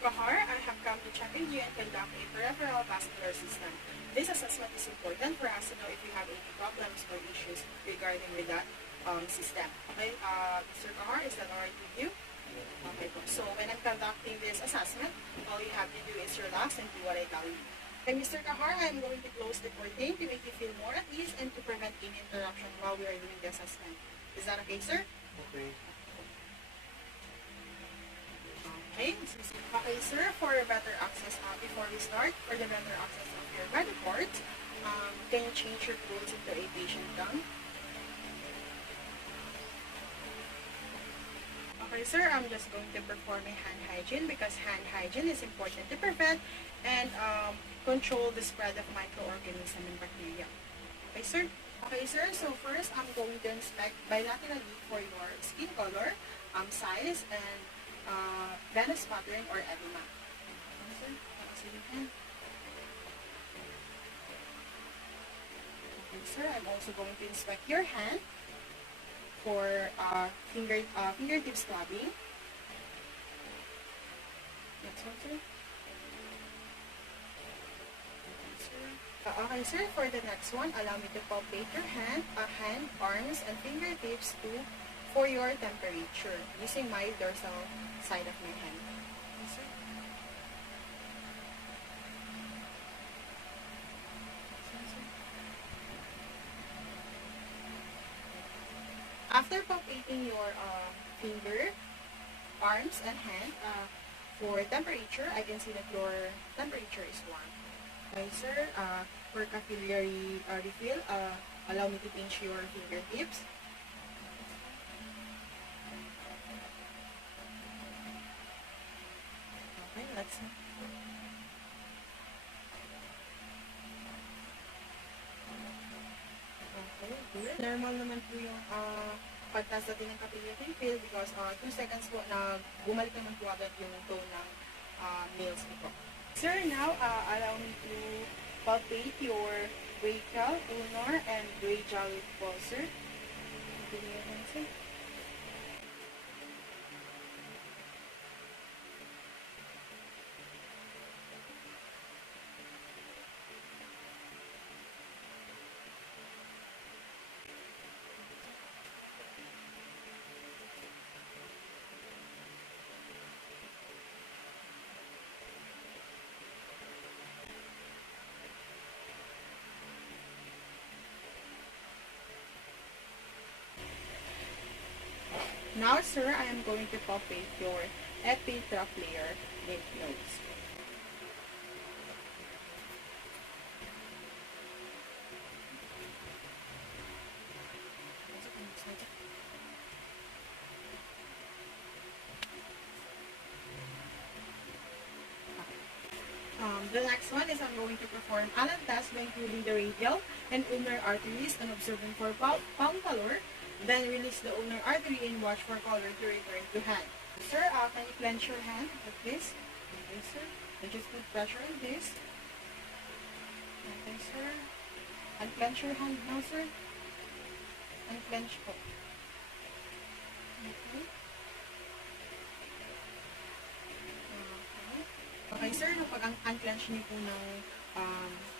Kahar, I have come to check with you and conduct a peripheral vascular system. This assessment is important for us to know if you have any problems or issues regarding with that system. Okay, Mr. Kahar, is that alright with you? Okay, so when I'm conducting this assessment, all you have to do is relax and do what I tell you. Okay, Mr. Kahar, I'm going to close the curtain to make you feel more at ease and to prevent any interruption while we are doing the assessment. Is that okay, sir? Okay. Okay, sir, for better access, before we start, for the better access of your body parts, can you change your clothes into a patient gown? Okay, sir, I'm just going to perform a hand hygiene because hand hygiene is important to prevent and control the spread of microorganisms and bacteria. Okay, sir? Okay, sir, so first, I'm going to inspect bilaterally for your skin color, size, and venous pattern or edema. Okay, sir? Okay, sir, I'm also going to inspect your hand for fingertip scrubbing. Next one, sir. Okay, sir, for the next one, allow me to palpate your hand, arms, and fingertips for your temperature using my dorsal side of my hand. Okay, sir. After palpating your finger, arms, and hand for temperature, I can see that your temperature is warm. Okay, sir, for capillary refill, allow me to pinch your fingertips. Okay, let's see. Okay, good. Normal naman po yung pagtas natin ng capillary refill because 2 seconds po na bumalik naman po agad yung tone ng nails ko. Sir, now allow me to palpate your brachial, ulnar, and radial pulsar. Give me a hand, sir. Now, sir, I am going to palpate your epitracheal lymph nodes. The next one is I'm going to perform Allen test by including the radial and ulnar arteries and observing for palm color. Then release the ulnar artery and watch for color to return to hand. Sir, can you clench your hand like this? Okay, sir. And just put pressure on this. Okay, sir. Unclench your hand now, sir. Unclench po. Okay. Okay, sir. Kapag unclench niyo po ng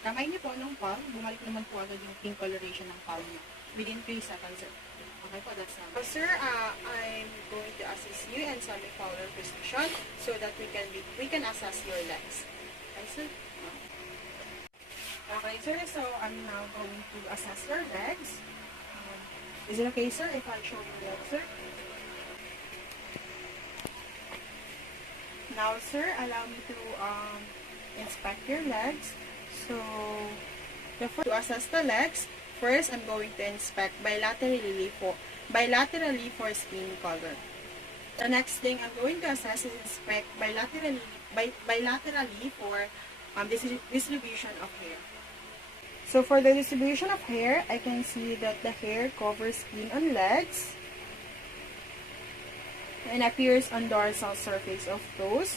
kamay niyo po ng palm, bumalik naman po agad yung pink coloration ng palm niyo. Within 3 seconds, sir. Okay po, that's all. Sir, I'm going to assist you in semi-fowler position so that we can assess your legs. Okay, sir? Okay, sir, so I'm now going to assess your legs. Is it okay, sir, if I show you your legs, sir? Now, sir, allow me to inspect your legs. So, to assess the legs, first, I'm going to inspect bilaterally for skin color. The next thing I'm going to assess is inspect bilaterally for distribution of hair. So for the distribution of hair, I can see that the hair covers skin and legs and appears on dorsal surface of toes.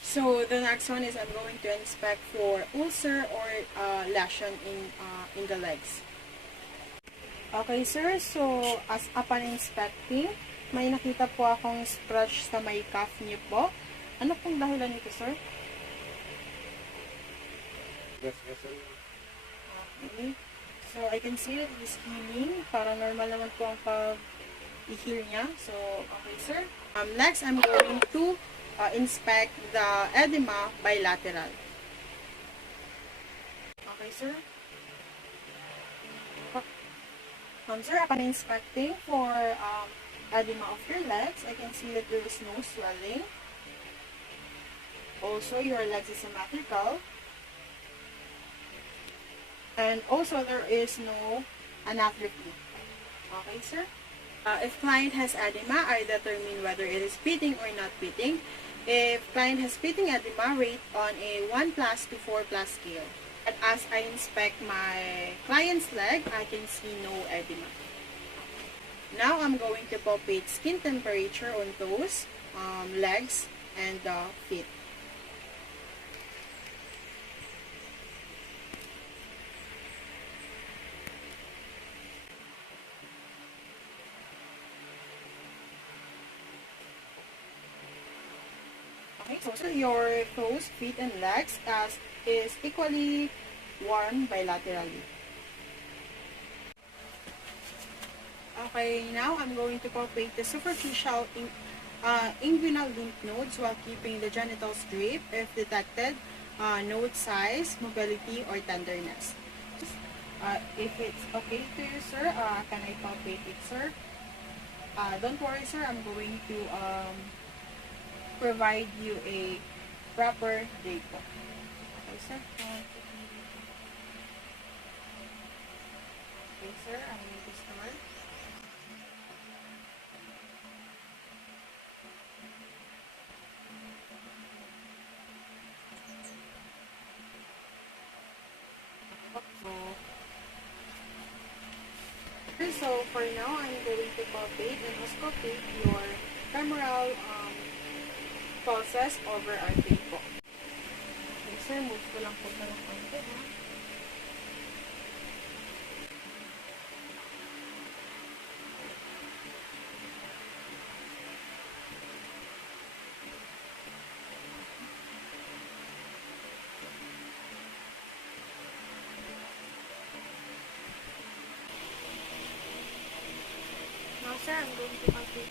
So the next one is I'm going to inspect for ulcer or lesion in the legs. Okay, sir. So, upon inspecting, may nakita po akong stretch sa may calf niyo po. Ano pong dahilan nito, sir? Gas-gasan. Okay. So, I can see that it is healing. Para normal naman po ang pag-heal niya. So, okay, sir. Next, I'm going to inspect the edema bilateral. Okay, sir. Sir, upon inspecting for edema of your legs, I can see that there is no swelling. Also, your legs is symmetrical. And also, there is no anatropy. Okay, sir? If client has edema, I determine whether it is pitting or not pitting. If client has pitting edema, rate on a 1+ to 4+ scale. And as I inspect my client's leg, I can see no edema. Now, I'm going to palpate skin temperature on toes, legs, and feet. Okay, so your toes, feet, and legs is equally warm bilaterally. Okay, now I'm going to palpate the superficial inguinal lymph nodes while keeping the genitals draped if detected node size, mobility, or tenderness. If it's okay to you, sir, can I palpate it, sir? Don't worry, sir. I'm going to provide you a proper drape. Okay, sir. Okay, sir. I'm going to start. So for now, I'm going to palpate and auscultate your femoral pulses over our tape po. Okay, sir, move ko lang po ito ng konti, ha? Now, sir, I'm going to palpate.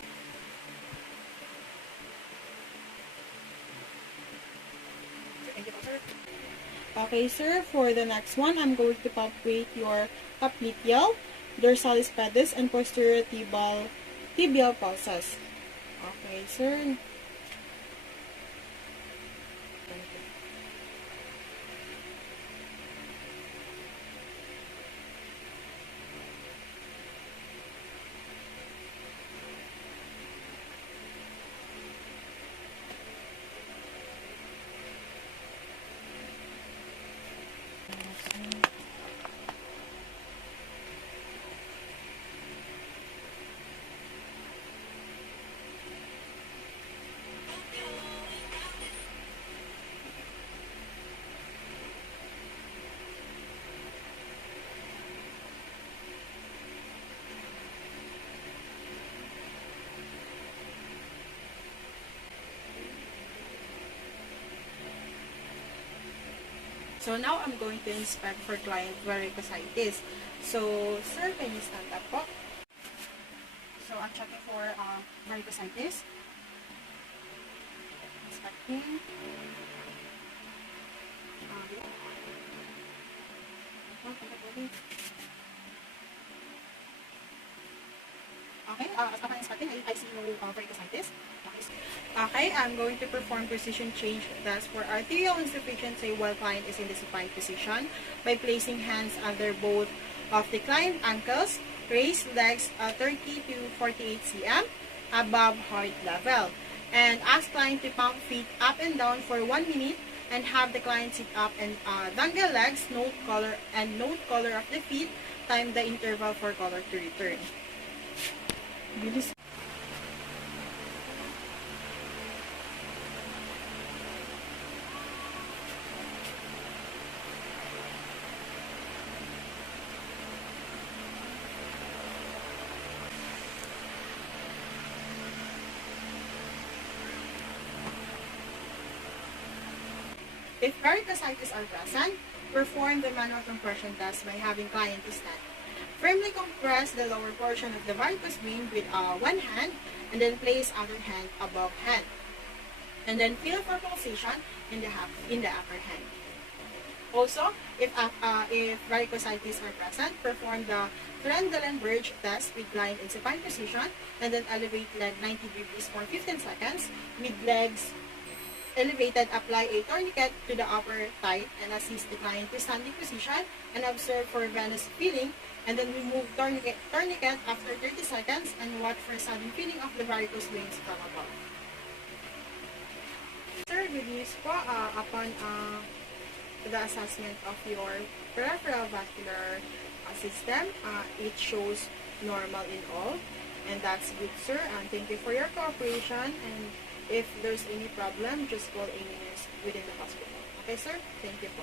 Okay, sir. For the next one, I'm going to palpate your popliteal, dorsalis pedis, and posterior tibial pulses. Okay, sir. So now I'm going to inspect for client varicositis. So, sir, can you stand up po? So I'm checking for varicositis. Inspecting. Okay, after inspecting, I see no varicositis. Okay, I'm going to perform precision change test for arterial insufficiency while client is in the supine position by placing hands under both of the client ankles, raise legs 30 to 48 cm above heart level, and ask client to pump feet up and down for 1 minute and have the client sit up and dangle legs, note color of the feet, time the interval for color to return. Bilis. If varicositis are present, perform the manual compression test by having client stand. Firmly compress the lower portion of the varicose vein with one hand and then place other hand above hand. And then feel for pulsation in the upper hand. Also, if varicositis are present, perform the Trendelenburg test with client in supine position and then elevate leg 90 degrees for 15 seconds. With legs elevated, apply a tourniquet to the upper thigh and assist the client to standing position and observe for venous feeling, and then remove tourniquet after 30 seconds and watch for sudden feeling of the varicose veins from above. Sir, with this po, upon the assessment of your peripheral vascular system, it shows normal in all, and that's good, sir. And thank you for your cooperation, and if there's any problem, just call any nurse within the hospital. Okay, sir? Thank you po.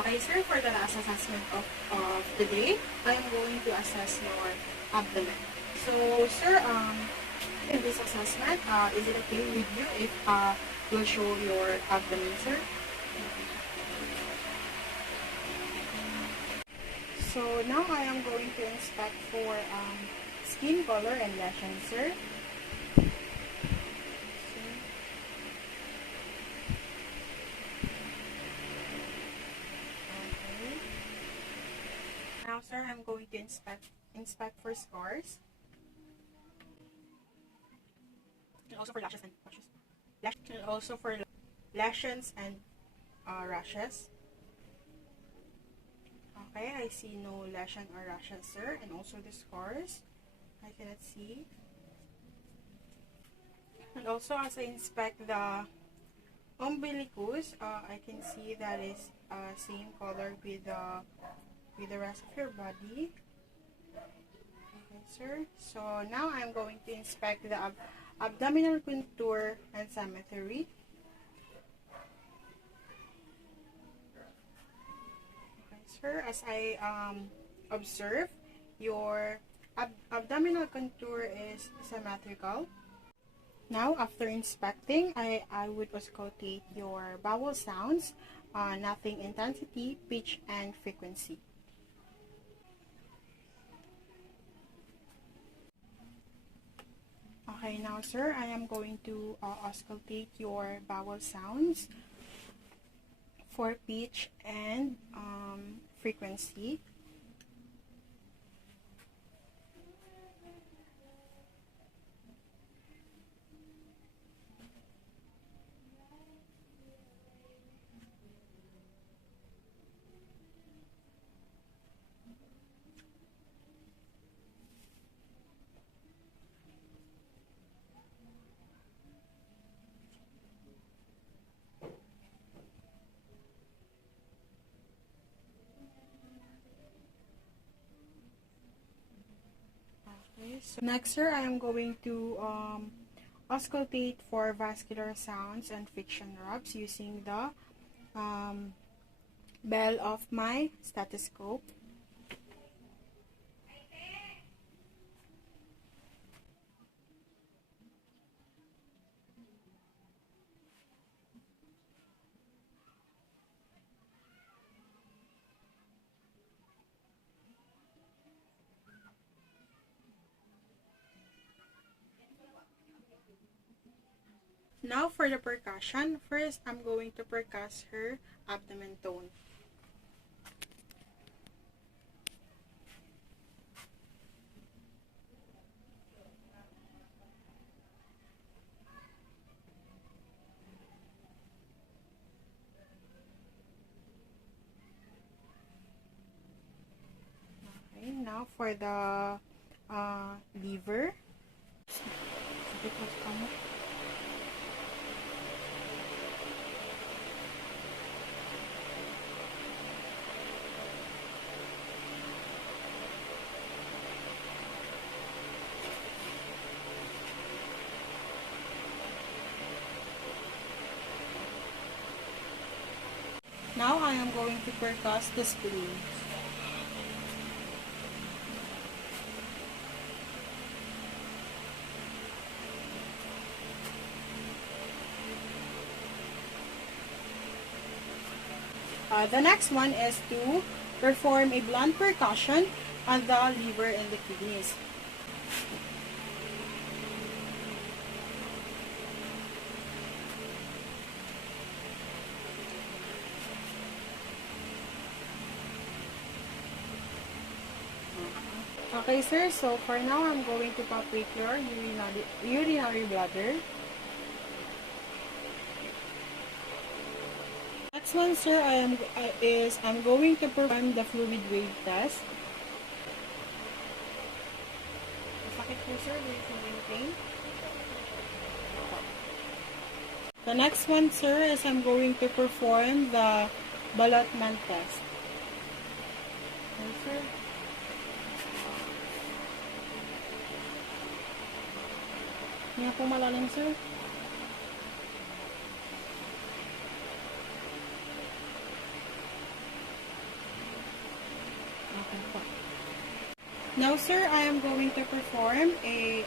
Okay, sir, for the last assessment of the day, I am going to assess your abdomen. So, sir, in this assessment, is it okay with you if we'll show your abdomen, sir? So now I am going to inspect for skin color and lesions, sir. Okay. Now, sir, I'm going to inspect for scars. And also for lashes and rashes. And also for lashes and rashes. Okay, I see no lesion or rashes, sir. And also the scars, I cannot see. And also, as I inspect the umbilicus, I can see that is same color with the rest of your body. Okay, sir. So now I'm going to inspect the abdominal contour and symmetry. Okay, sir. As I observe, your abdominal contour is symmetrical. Now, after inspecting, I would auscultate your vowel sounds, nothing intensity, pitch, and frequency. Okay, now, sir, I am going to auscultate your vowel sounds for pitch and frequency. So next, sir, I am going to auscultate for vascular sounds and friction rubs using the bell of my stethoscope. Now for the percussion, first I'm going to percuss her abdomen tone. Okay, now for the liver. Now I am going to percuss the spleen. The next one is to perform a blunt percussion on the liver and the kidneys. Okay, sir. So, for now, I'm going to palpate your urinary bladder. Next one, sir, I'm going to perform the fluid wave test. Sakit po, sir. Do you feel any pain? The next one, sir, is I'm going to perform the ballotment test. Okay, sir. Hindi po malalim, sir. Okay po. Now, sir, I am going to perform a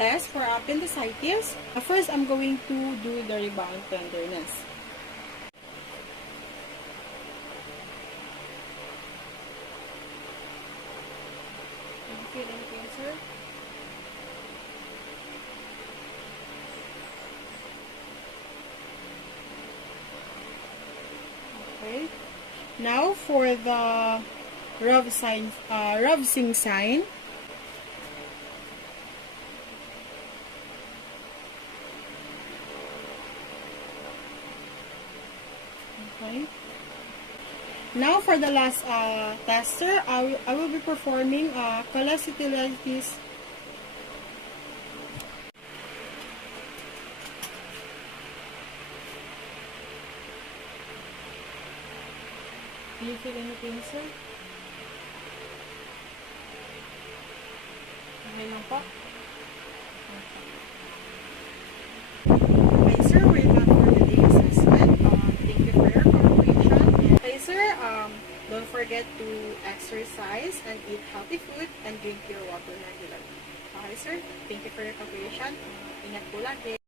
test for appendicitis. First, I'm going to do the rebound tenderness. Do you feel anything, sir? Okay. Now for the Rovsing sign. Okay. Now for the last tester, I will be performing cholecystitis. Do you feel anything, sir? Okay lang po. Okay, sir, we're done for today's assessment. Thank you for your cooperation. Okay, sir, don't forget to exercise and eat healthy food and drink your water regularly. Okay, sir, thank you for your cooperation. Ingat po lagi.